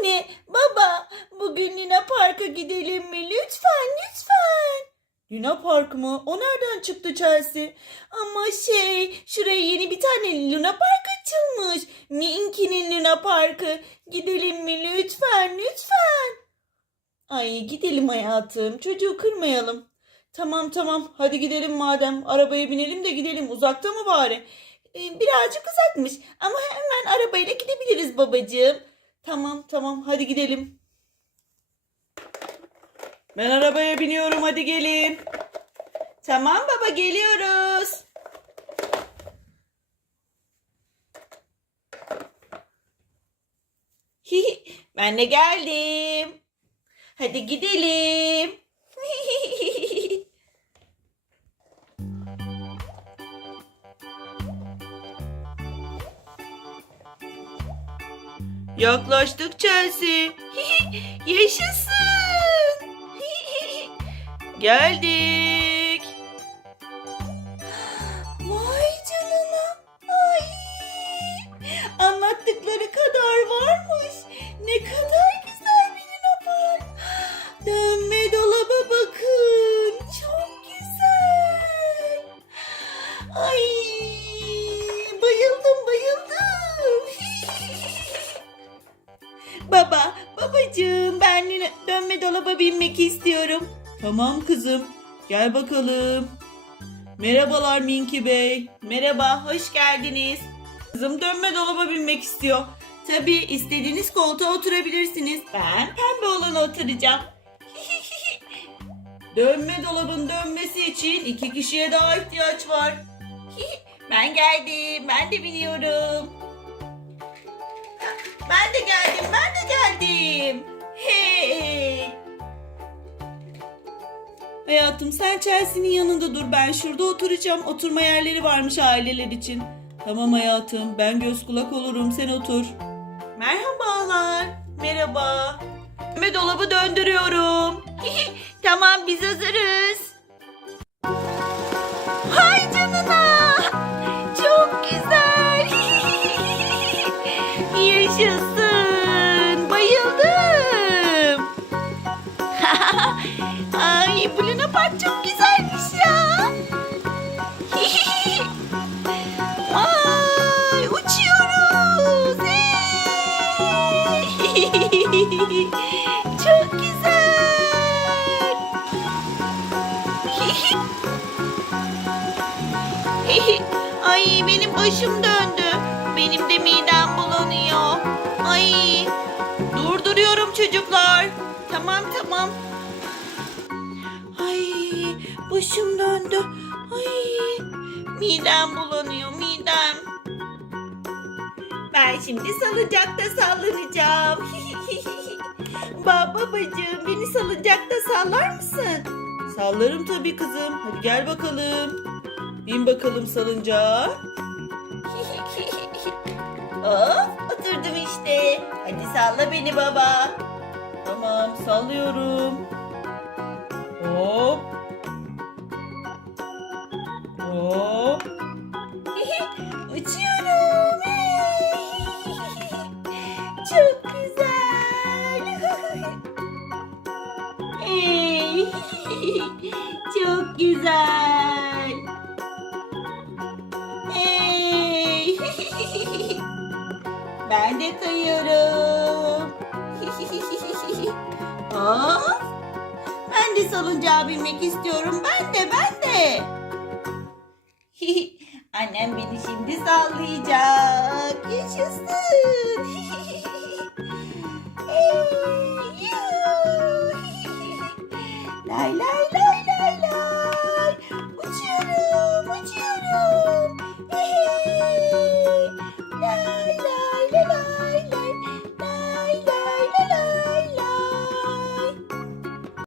Anne, baba, bugün Luna Park'a gidelim mi? Lütfen, lütfen. Luna Park mı? O nereden çıktı Chelsea? Ama şey, şuraya yeni bir tane Luna Park açılmış. Minky'nin Luna Park'ı. Gidelim mi? Lütfen, lütfen. Ay gidelim hayatım. Çocuğu kırmayalım. Tamam tamam hadi gidelim madem. Arabaya binelim de gidelim. Uzakta mı bari? Ee, birazcık uzakmış ama hemen arabayla gidebiliriz babacığım. Tamam tamam hadi gidelim. Ben arabaya biniyorum hadi gelin. Tamam baba geliyoruz. ben de geldim. Hadi gidelim. Yaklaştık Chelsea. Yaşasın. Geldik. Babacığım ben dönme dolaba binmek istiyorum. Tamam kızım, gel bakalım. Merhabalar Minki Bey. Merhaba, hoş geldiniz. Kızım dönme dolaba binmek istiyor. Tabii istediğiniz koltuğa oturabilirsiniz. Ben pembe olana oturacağım. dönme dolabın dönmesi için iki kişiye daha ihtiyaç var. ben geldim, ben de biniyorum. Ben de geldim, ben Hayatım sen Chelsea'nin yanında dur. Ben şurada oturacağım. Oturma yerleri varmış aileler için. Tamam hayatım. Ben göz kulak olurum. Sen otur. Merhabalar. Merhaba. Dönme dolabı döndürüyorum. tamam biz hazırız. Ay bu Luna Park çok güzelmiş ya. Ay uçuyoruz. Çok güzel. Ay benim başım döndü. Benim de midem bulanıyor. Ay durduruyorum çocuklar. Tamam tamam. Başım döndü. Ay midem bulanıyor midem. Ben şimdi salıncakta sallanacağım. Ba babacığım beni salıncakta sallar mısın? Sallarım tabii kızım. Hadi gel bakalım. Bin bakalım salıncağa. Hop oturdum işte. Hadi salla beni baba. Tamam sallıyorum. Hop. Güzel. Hey. Ben de kayıyorum. Hop. Ben de salıncağa binmek istiyorum. Ben de ben de. Annem beni şimdi sallayacak. Yaşasın. Lay lay Bye.